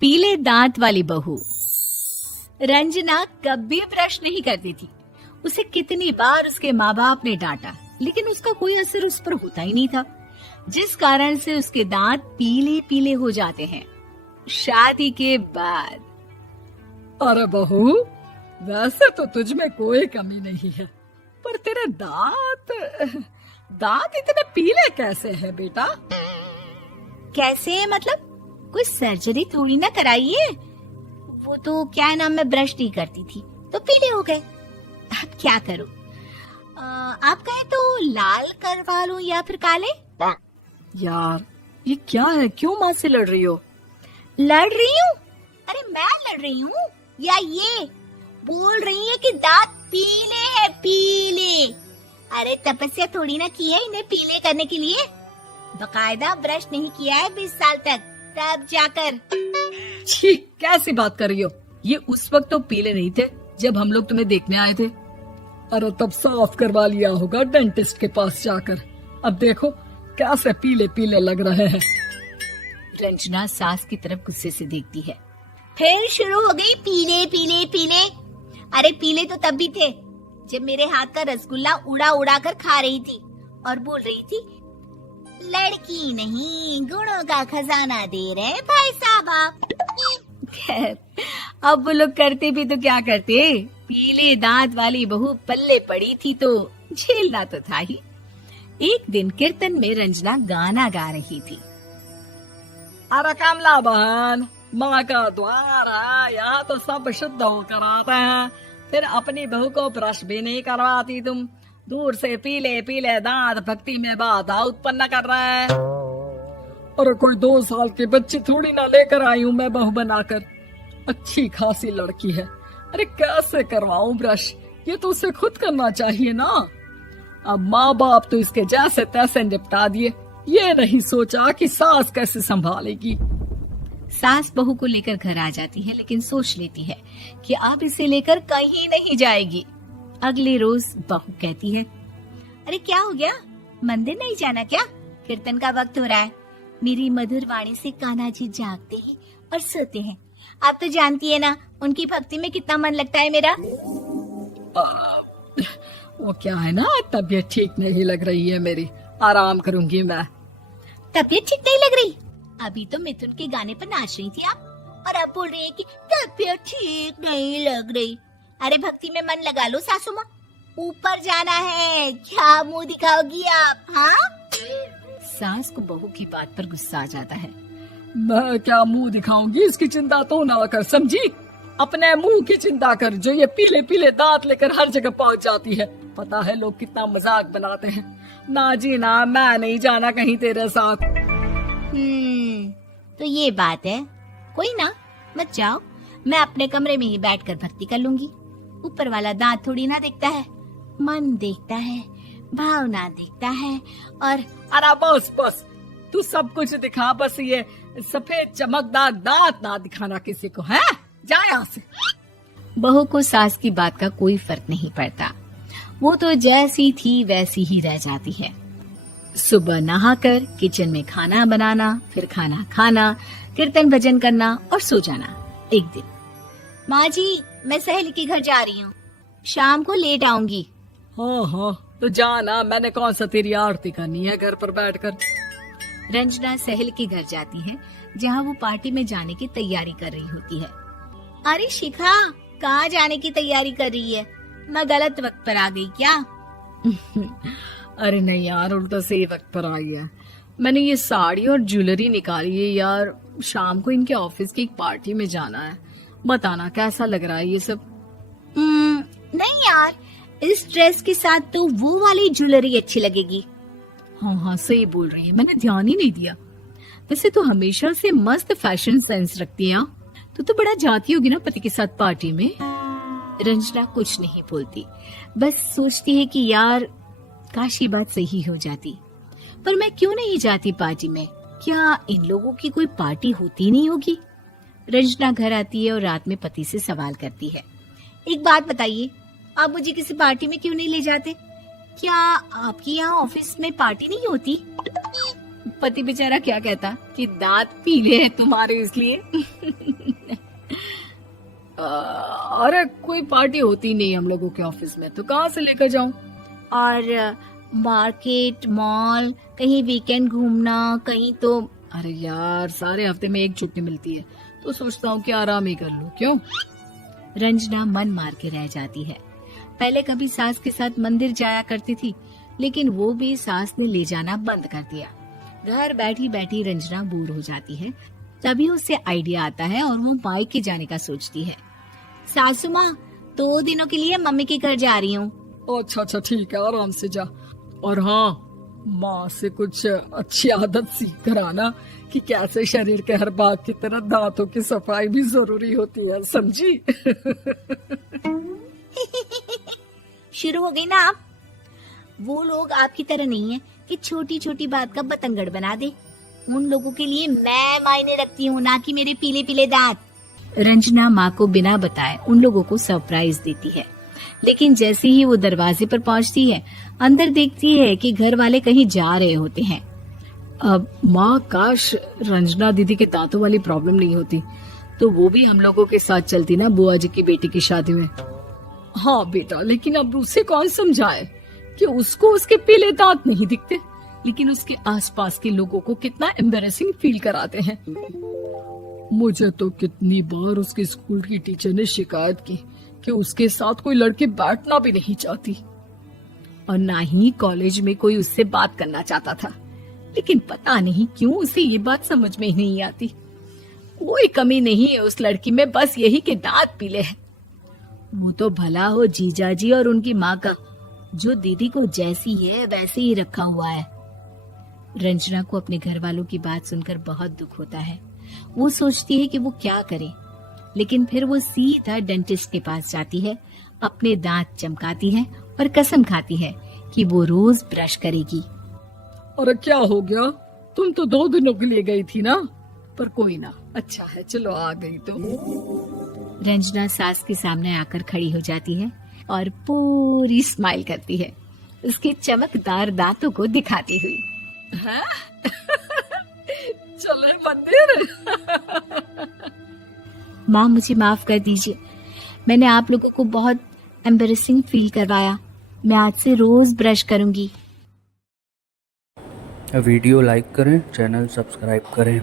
पीले दांत वाली बहू। रंजना कभी ब्रश नहीं करती थी। उसे कितनी बार उसके माँ बाप ने डांटा, लेकिन उसका कोई असर उस पर होता ही नहीं था, जिस कारण से उसके दांत पीले पीले हो जाते हैं। शादी के बाद अरे बहू, वैसे तो तुझ में कोई कमी नहीं है, पर तेरे दांत इतने पीले कैसे हैं बेटा? कैसे मतलब? कोई सर्जरी थोड़ी ना कराइए। वो तो क्या नाम, मैं ब्रश नहीं करती थी तो पीले हो गए। अब क्या करूं? आप कहें तो लाल करवा लूं या फिर काले? यार ये क्या है, क्यों माँ से लड़ रही हो? लड़ रही हूँ? अरे मैं लड़ रही हूँ या ये बोल रही है कि दांत पीले हैं, पीले। अरे तपस्या थोड़ी ना की है इन्हें पीले करने के लिए। बकायदा ब्रश नहीं किया है 20 साल तक, तब जाकर। छी, कैसी बात कर रही हो? ये उस वक्त तो पीले नहीं थे जब हम लोग तुम्हें देखने आए थे। अरे तब साफ करवा लिया होगा डेंटिस्ट के पास जाकर। अब देखो कैसे पीले पीले लग रहे हैं। रंजना सास की तरफ गुस्से से देखती है। फिर शुरू हो गई पीले पीले पीले। अरे पीले तो तब भी थे जब मेरे हाथ का रसगुल्ला उड़ा उड़ा कर खा रही थी और बोल रही थी, लड़की नहीं गुणों का खजाना दे रहे भाई साहब आप। खैर, अब वो लोग करते भी तो क्या करते, पीले दांत वाली बहू पल्ले पड़ी थी तो झेलना तो था ही। एक दिन कीर्तन में रंजना गाना गा रही थी। अरे कमला बहन, माँ का द्वार है, यहाँ तो सब शुद्ध होकर आते हैं, फिर अपनी बहू को ब्रश भी नहीं करवाती तुम। दूर से पीले पीले दांत भक्ति में बाधा उत्पन्न कर रहे हैं। अरे कोई 2 साल की बच्ची थोड़ी ना लेकर आई हूँ मैं बहू बनाकर। अच्छी खासी लड़की है, अरे कैसे करवाऊं ब्रश? ये तो उसे खुद करना चाहिए ना। अब माँ बाप तो इसके जैसे तैसे निपटा दिए, ये नहीं सोचा कि सास कैसे संभालेगी। सास बहू को लेकर घर आ जाती है, लेकिन सोच लेती है कि अब इसे लेकर कहीं नहीं जाएगी। अगले रोज बहू कहती है, अरे क्या हो गया, मंदिर नहीं जाना क्या? कीर्तन का वक्त हो रहा है। मेरी मधुर वाणी से कान्हा जी जागते हैं और सोते हैं। आप तो जानती है ना उनकी भक्ति में कितना मन लगता है मेरा। वो क्या है ना, तबीयत ठीक नहीं लग रही है मेरी, आराम करूंगी मैं। तबीयत ठीक नहीं लग रही? अभी तो मिथुन के गाने पर नाच रही थी आप, और अब बोल रही है कि तबीयत ठीक नहीं लग रही। अरे भक्ति में मन लगा लो सासू माँ, ऊपर जाना है, क्या मुंह दिखाओगी आप? हाँ? सास को बहू की बात पर गुस्सा आ जाता है। मैं क्या मुंह दिखाऊंगी, इसकी चिंता तो ना कर, समझी? अपने मुंह की चिंता कर, जो ये पीले पीले दांत लेकर हर जगह पहुंच जाती है। पता है लोग कितना मजाक बनाते हैं। ना जी ना, मैं नहीं जाना कहीं तेरे साथ। तो ये बात है, कोई ना, मत जाओ, मैं अपने कमरे में ही बैठकर भक्ति कर लूंगी। ऊपर वाला दांत थोड़ी ना देखता है, मन देखता है, भावना देखता है। और अरे बस बस, तू सब कुछ दिखा, बस ये सफेद चमकदार दांत ना दिखाना किसी को, है? जा यहाँ से। बहू को सास की बात का कोई फर्क नहीं पड़ता, वो तो जैसी थी वैसी ही रह जाती है। सुबह नहाकर किचन में खाना बनाना, फिर खाना खाना, कीर्तन भजन करना और सो जाना। एक दिन, माँ जी मैं सहेली के घर जा रही हूँ, शाम को लेट आऊंगी। हाँ हाँ तो जाना, मैंने कौन सा तेरी आरती करनी है घर पर बैठकर। रंजना सहेली के घर जाती है, जहाँ वो पार्टी में जाने की तैयारी कर रही होती है। अरे शिखा, कहाँ जाने की तैयारी कर रही है? मैं गलत वक्त पर आ गई क्या? अरे नहीं यार, उल्टा सही वक्त पर आई है। मैंने ये साड़ी और ज्वेलरी निकाली है यार, शाम को इनके ऑफिस की एक पार्टी में जाना है। बताना कैसा लग रहा है ये सब? नहीं यार, इस ड्रेस के साथ तो वो वाली ज्वेलरी अच्छी लगेगी। हाँ हाँ सही बोल रही है, मैंने ध्यान ही नहीं दिया। वैसे तो हमेशा से मस्त फैशन सेंस रखती है। तो बड़ा जाती होगी ना पति के साथ पार्टी में। रंजना कुछ नहीं बोलती, बस सोचती है कि यार काश ये बात सही हो जाती, पर मैं क्यों नहीं जाती पार्टी में? क्या इन लोगों की कोई पार्टी होती नहीं होगी? रंजना घर आती है और रात में पति से सवाल करती है, एक बात बताइए, आप मुझे किसी पार्टी में क्यों नहीं ले जाते? क्या आपकी यहाँ ऑफिस में पार्टी नहीं होती? पति बेचारा क्या कहता कि दांत पीले हैं तुम्हारे इसलिए। अरे कोई पार्टी होती नहीं हम लोगों के ऑफिस में, तो कहाँ से लेकर जाऊं? और मार्केट, मॉल, कहीं वीकेंड घूमना, कहीं तो। अरे यार, सारे हफ्ते में एक छुट्टी मिलती है, तो सोचता हूँ कि आराम ही कर लूं। क्यों? रंजना मन मार के रह जाती है। पहले कभी सास के साथ मंदिर जाया करती थी, लेकिन वो भी सास ने ले जाना बंद कर दिया। घर बैठी बैठी रंजना बोर हो जाती है। तभी उसे आइडिया आता है और वो मायके जाने का सोचती है। सासू माँ, 2 दिनों के लिए मम्मी के घर जा रही हूँ। अच्छा अच्छा ठीक है, आराम से जा। और हाँ, माँ से कुछ अच्छी आदत सीख कर आना कि कैसे शरीर के हर भाग की तरह दांतों की सफाई भी जरूरी होती है, समझी? शुरू हो गई ना आप। वो लोग आपकी तरह नहीं है कि छोटी छोटी बात का बतंगड़ बना दे। उन लोगों के लिए मैं मायने रखती हूँ, ना कि मेरे पीले पीले दांत। रंजना माँ को बिना बताए उन लोगों को सरप्राइज देती है, लेकिन जैसे ही वो दरवाजे पर पहुँचती है, अंदर देखती है कि घर वाले कहीं जा रहे होते हैं। अब माँ, काश रंजना दीदी के दांतों वाली प्रॉब्लम नहीं होती, तो वो भी हम लोगों के साथ चलती ना बुआ जी की बेटी की शादी में। हाँ बेटा, लेकिन अब उसे कौन समझाए कि उसको उसके पीले दांत नहीं दिखते, लेकिन उसके आसपास के लोगों को कितना एम्बैरेसिंग फील कराते हैं। मुझे तो कितनी बार उसके स्कूल की टीचर ने शिकायत की कि उसके साथ कोई लड़की बैठना भी नहीं चाहती, और ना ही कॉलेज में कोई उससे बात करना चाहता था। लेकिन पता नहीं क्यों उसे ये बात समझ में ही नहीं आती। कोई कमी नहीं है उस लड़की में, बस यही कि दांत पीले हैं। वो तो भला हो जीजा जी और उनकी माँ का, जो दीदी को जैसी है वैसे ही रखा हुआ है। रंजना को अपने घर वालों की बात सुनकर बहुत दुख होता है। वो सोचती है कि वो क्या करे, लेकिन फिर वो सीधा डेंटिस्ट के पास जाती है, अपने दांत चमकाती है और कसम खाती है कि वो रोज ब्रश करेगी। अरे क्या हो गया? तुम तो 2 दिनों के लिए गई थी ना, पर कोई ना, अच्छा है, चलो आ गई तो। रंजना सास के सामने आकर खड़ी हो जाती है और पूरी स्माइल करती है, उसके चमकदार दांतों को दिखाती हुई। हैं? चले मंदिर। माँ, मुझे माफ कर दीजिए, मैंने आप लोगों को बहुत एम्बैरेसिंग फील करवाया। मैं आज से रोज ब्रश करूंगी। वीडियो लाइक करें, चैनल सब्सक्राइब करें।